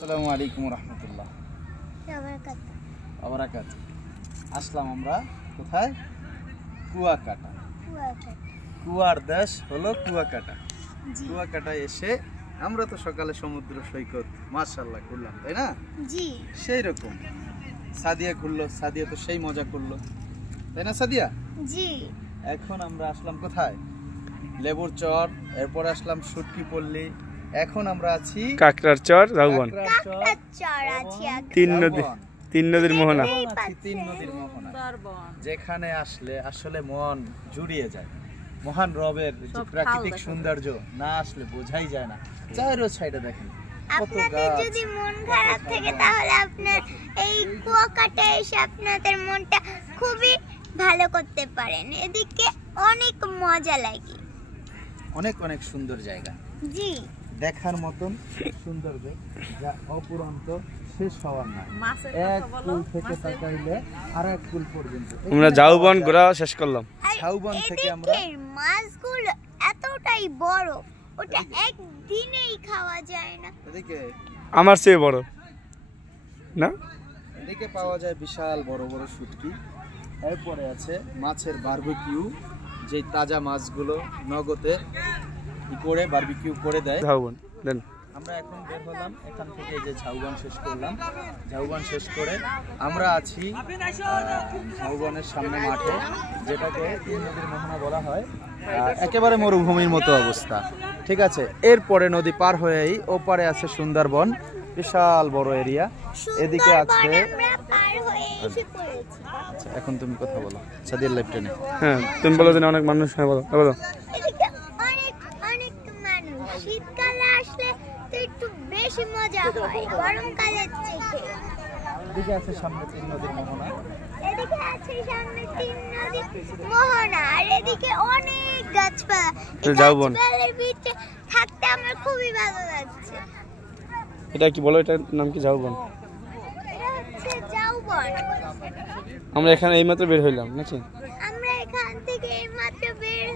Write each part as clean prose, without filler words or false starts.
আসসালামু আলাইকুম রহমতুল্লাহ বারাকাতুহু। আসলাম আমরা কোথায়? কুয়াকাটা। কুয়ার দেশ হলো কুয়াকাটা। কুয়াকাটায় এসে আমরা তো সকালে সমুদ্র সৈকত মাশাআল্লাহ ঘুরলাম, তাই না? জি। সেই রকম সাদিয়া ঘুরলো, সাদিয়া তো সেই মজা করলো, তাই না সাদিয়া? জি। এখন আমরা আসলাম কোথায়? লেবুর চর, এরপর আসলাম সুটকি পল্লী, এখন আমরা আছি কাকড়ার চর, ঝাউবন। তিন নদীর মোহনা। তিন নদীর মোহনা, যেখানে আসলে আসলে মন জুড়িয়ে যায়। মহান রবের যে প্রাকৃতিক সৌন্দর্য না আসলে বোঝাই যায় না। চারো সাইডে দেখেন কত আপনাদের গাছ। যদি মন খারাপ থাকে তাহলে আপনার এই কুয়াকাটায় এসে আপনাদের মনটা খুবই ভালো করতে পারেন। এদিকে অনেক মজা লাগে, অনেক অনেক সুন্দর জায়গা, জি, দেখার মতন সৌন্দর্য যা অপুরন্ত, শেষ হওয়ার না। এক কুল থেকে তাকাইলে আর এক কুল পর্যন্ত আমরা ঝাউবন ঘোরা শেষ করলাম। ঝাউবন থেকে আমরা মাছগুলো এতটাই বড়, ওটা একদিনেই খাওয়া যায় না। এদিকে আমার চেয়ে বড় না, এদিকে পাওয়া যায় বিশাল বড় বড় শুটকি। এরপরে আছে মাছের বারবিকিউ, যে তাজা মাছগুলো নগদে করে বারবিকিউ করে দেয়। ঝাউবন দেন। আমরা এখন বের হলাম এখান থেকে, যে ঝাউবন শেষ করলাম। ঝাউবন শেষ করে আমরা আছি ঝাউবনের সামনে মাঠে, যেটাকে তিন নদীর মোহনা বলা হয়। একেবারে মরুভূমির মতো অবস্থা, ঠিক আছে। এরপরে নদী পার হয়েই ওপারে আছে সুন্দরবন, বিশাল বড় এরিয়া। এদিকে আছে, আচ্ছা এখন তুমি কথা বলো সাদিয়ার লাইভ ট্রেনে। হ্যাঁ তুমি বলো যে অনেক মানুষ, হ্যাঁ বলো বলো। এদিকে অনেক অনেক মানুষ। শীতকালে আসলে তো একটু বেশি মজা হয় গরমকালের থেকে। এদিকে আছে সামনে তিন নদীর মোহনা। এদিকে আছে সামনে তিন নদীর মোহনা, আর এদিকে অনেক গাছপালা। এই ঝাউবন। গাছপালার ভিতরে থাকতে আমার খুবই ভালো লাগছে। এটা কি বলো, এটার নাম কি? ঝাউবন। এটা হচ্ছে ঝাউবন। আমরা এখানে এইমাত্র বের হইলাম নাকি? আমরা এখান থেকে এইমাত্র বের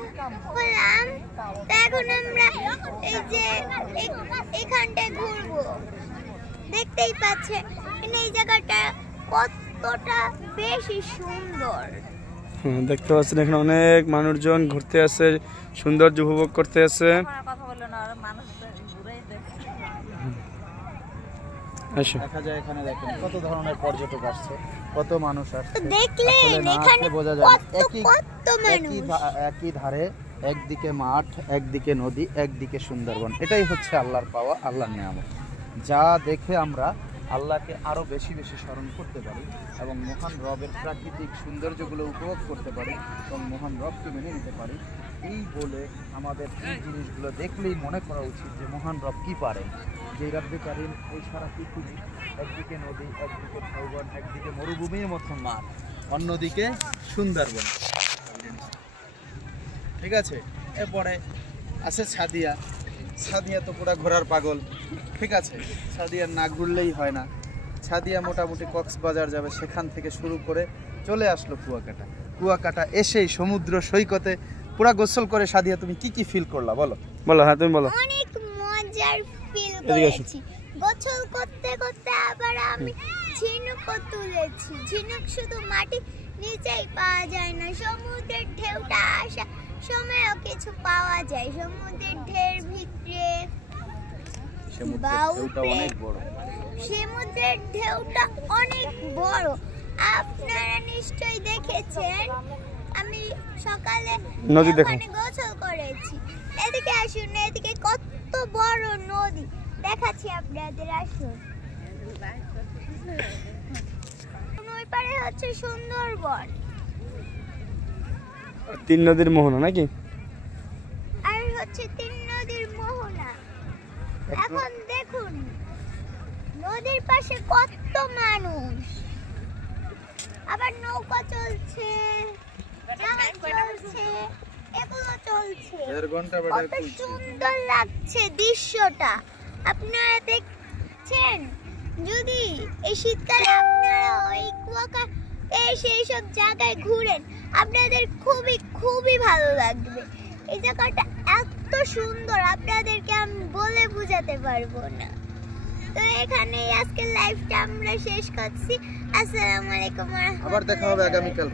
হলাম, তো এখন আমরা এই যে এখানটায় ঘুরবো। দেখতেই পাচ্ছে এই জায়গাটা কতটা বেশি সুন্দর। হ্যাঁ দেখতে পাচ্ছেন এখানে অনেক মানুষজন ঘুরতে আসে, সৌন্দর্য উপভোগ করতে আসে। দেখা যায় এখানে দেখেন কত ধরনের পর্যটক আসছে, কত মানুষ আসছে। দেখলেন আসলে না এখানে আসলে বোঝা যায় না। কত মানুষ। একই ধারে, একদিকে মাঠ, একদিকে নদী, একদিকে সুন্দরবন। এটাই হচ্ছে আল্লাহর পাওয়া, আল্লাহর নিয়ামত, যা দেখে আমরা আল্লাহকে আরো বেশি বেশি স্মরণ করতে পারি এবং মহান রবের প্রাকৃতিক সৌন্দর্যগুলো উপভোগ করতে পারি এবং মহান রবকে মেনে নিতে পারি। এই বলে আমাদের এই জিনিসগুলো দেখলেই মনে করা উচিত যে মহান রব কি পারেন, যে রব্বে কারীম এই সারা পৃথিবী, একদিকে নদী, একদিকে ঝাউবন, একদিকে মরুভূমির মতো মাঠ, অন্যদিকে সুন্দরবন, ঠিক আছে। এরপরে আছে সাদিয়া। সাদিয়া তো পুরা ঘোরার পাগল, ঠিক আছে। সাদিয়ার না ঘুরলেই হয় না। সাদিয়া মোটামুটি কক্সবাজার যাবে, সেখান থেকে শুরু করে চলে আসলো কুয়াকাটা। কুয়াকাটা এসেই সমুদ্র সৈকতে পুরা গোসল করে সাদিয়া তুমি কি কি ফিল করলা বলো? বলো, হ্যাঁ তুমি বলো। অনেক মজার ফিল করেছি। গোসল করতে করতে আবার আমি ঝিনুকও তুলেছি। ঝিনুক শুধু মাটি নিচেই পাওয়া যায় না, সমুদ্রের ঢেউটা আসা সময়ও কিছু পাওয়া যায়। সমুদ্রের ঢেউর ভিতরে সমুদ্রের ঢেউটা অনেক বড়। আপনারা নিশ্চয়ই দেখেছেন, আমি সকালে ওখানে গোসল করেছি। এদিকে আসুন, এদিকে কত বড় নদী দেখাচ্ছি আপনাদের, আসুন। ওই পারে হচ্ছে সুন্দরবন, তিন নদীর মোহনা নাকি? আর হচ্ছে তিন নদীর মোহনা। এখন দেখুন নদীর পাশে কত মানুষ, আবার নৌকা চলছে, জাহাজ চলছে, এগুলো চলছে। কত সুন্দর লাগছে দৃশ্যটা, আপনারা দেখছেন। যদি এই শীতকালে আপনারা ওই কুয়াকাটা এসে এইসব জায়গায় ঘুরেন, আপনাদের খুবই খুবই ভালো লাগবে। এই জায়গাটা এত সুন্দর, আপনাদেরকে আমি বলে বোঝাতে পারবো না। তো এখানেই আজকে লাইভটা আমরা শেষ করছি। আসসালামু আলাইকুম ওয়া রাহমাতুল্লাহ। আবার দেখা হবে আগামীকাল।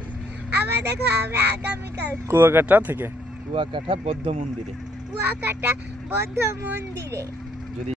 আবার দেখা হবে আগামীকাল কুয়াকাটা থেকে কুয়াকাটা বৌদ্ধ মন্দিরে। কুয়াকাটা বৌদ্ধ মন্দিরে। যদি